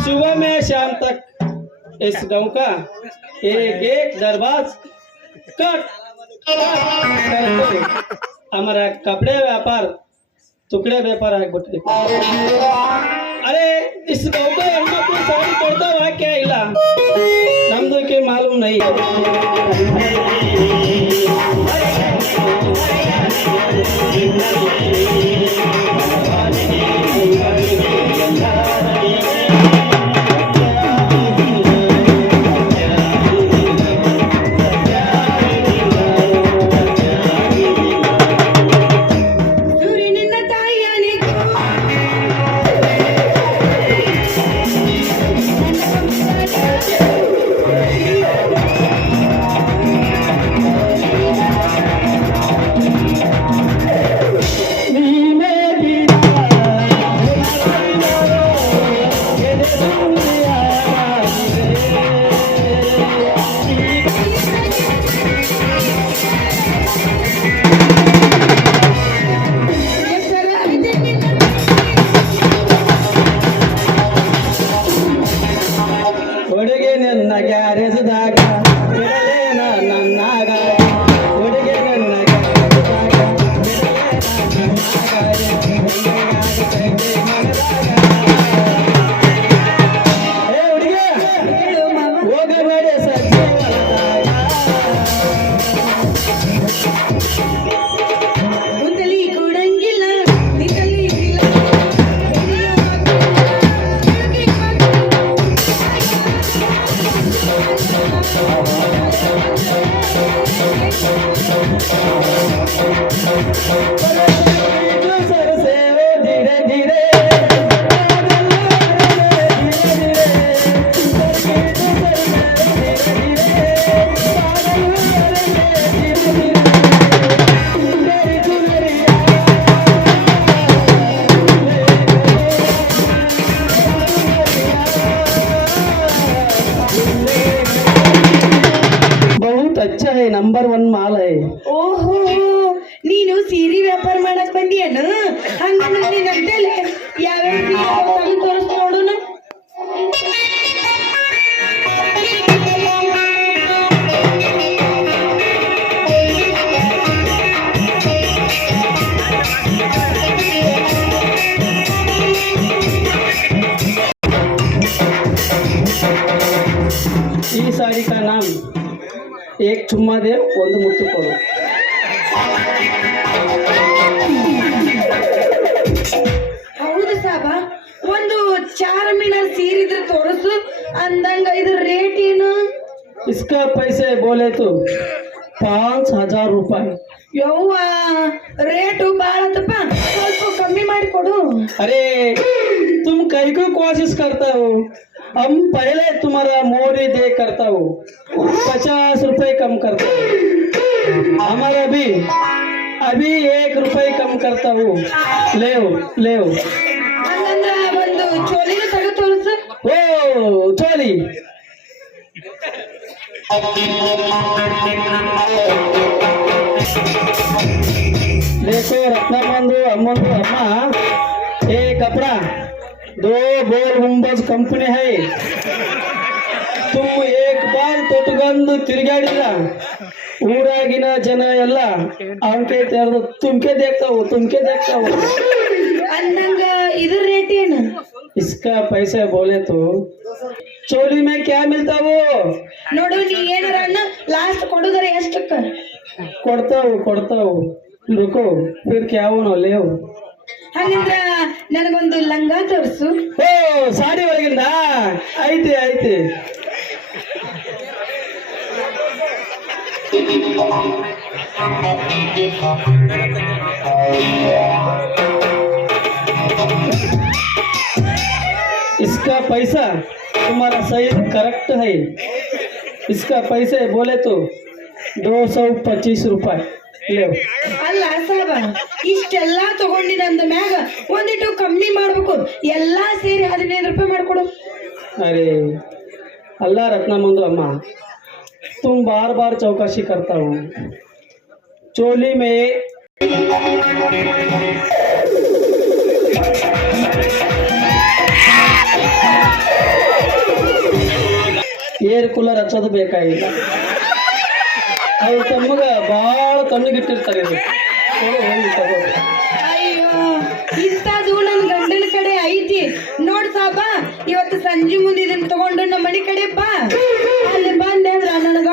सुबह में शाम तक इस गांव का एक एक दरबाज कट हमारा कपड़े व्यापार टुकड़े व्यापार है बुटके। अरे इस गांव का हमको कोई साड़ी तोड़ता हुआ क्या हिला नमदो के मालूम नहीं। अच्छा है नंबर 1 माल है। ಓಹೋ ನೀನು ಸೀರೆ ವ್ಯಾಪಾರ ಮಾಡಕ್ ಬಂದಿಯೇನು ಹಂಗಂದ್ರೆ ನೀನ್ ಅಂತೇಳಿ ಯಾವ್ಯಾವ ಸೀರೆ ತೋರಿಸ್ ನೋಡುನ ಈ साड़ी का नाम एक चुम्मा दे ಒಂದು ಮುತ್ತು ಕೊಡು। ಹೌದು ಸಾಬ ಒಂದು ಚಾರ್ಮಿನಾರ್ ಸೀರೆ ಇದ್ರೆ ತೋರಿಸು ಅಂದಂಗ ಇದ್ರ ರೇಟ್ ಏನು? इसका पैसे बोले तो 5000 रुपए। ಯವ್ವ ರೇಟು ಬಾಳ ಆತಪ್ಪ, ಸ್ವಲ್ಪ ಕಮ್ಮಿ ಮಾಡಿ ಕೊಡು. अरे तुम कई को कोशिश करता हो, हम पहले तुम्हारा मोरी दे करता हूँ, 50 रुपए कम करता हूँ, हमारा भी अभी 1 रुपए कम करता हूँ, ले ले ಹಂಗಂದ್ರ ಒಂದು ಚೋಲಿನ ತಗ ತೋರ್ಸು. ओ चोली देखो रत्नामंदु अम्मंदु अम्मा, ये कपड़ा 2 गोल गुंबज कंपनी है, तुम एक बार ತೊಟ್ಟುಗಂದು ತಿರುಗಾಡಿದ್ರ ಊರಾಗಿನ ಜನ ಎಲ್ಲ ಅವಕ್ಕೆ ತೆರೆದು ತುಮ್ಕೆ देखता हो. ಅಂದಂಗ ಇದ್ರ ರೇಟ್ ಏನು? इसका पैसे बोले तो चोली में क्या मिलता वो ನೋಡು ನೀ ಏನಾರ ಅನ್ನ ಲಾಸ್ಟ್ ಕೊಡುದರ ಎಷ್ಟಕ್ಕ? ಕೊಡ್ತಾ हूँ रुको फिर क्या हो ना ले ಹಂಗಂದ್ರ ನನಗೊಂದು ಲಂಗ ತೋರ್ಸು. ಓ ಸಾಡಿ ಒಳಗಿಂದ ಐತಿ इसका पैसा तुम्हारा सही करेक्ट है, इसका पैसे बोले तो 225 रुपए ले ಅಲ್ಲ ಸಾಬ, ಇಷ್ಟೆಲ್ಲಾ ತಗೊಂಡಿನಂದ ಮ್ಯಾಗ ಒಂದಿಟ್ಟು ಕಮ್ಮಿ ಮಾಡ್ಬೇಕು, ಎಲ್ಲಾ ಸೇರಿ 15 ರೂಪಾಯಿ ಮಾಡ್ಕೊಡು. अरे अल्लाह रत्नामंदु अम्मा, तुम बार बार चौकसी करता हूँ, चोली में ಏರ್ ಕೂಲರ್ ಹಚ್ಚೋದು ಬೇಕಾಗಿಲ್ಲ, ಅವ್ರು ತಮ್ಮಗ ಭಾಳ ತಣ್ಣಗಿಟ್ಟಿರ್ತಾರೆ ಇದು. ಹೋಗಿ ತಗೋ. ಅಯ್ಯೋ ಇಂಥದ್ದು ನನ್ನ ಗಂಡನ ಕಡೆ ಐತಿ ನೋಡ್ ಸಾಬ, ಇವತ್ತು ಸಂಜೆ ಮುಂದೆ ಇದನ್ನ ತಗೊಂಡು ನಮ್ಮ ಮನೆ ಕಡೆ ಬಾ, ಅಲ್ಲಿ ಬಂದೆ ಅಂದ್ರ ನನಗ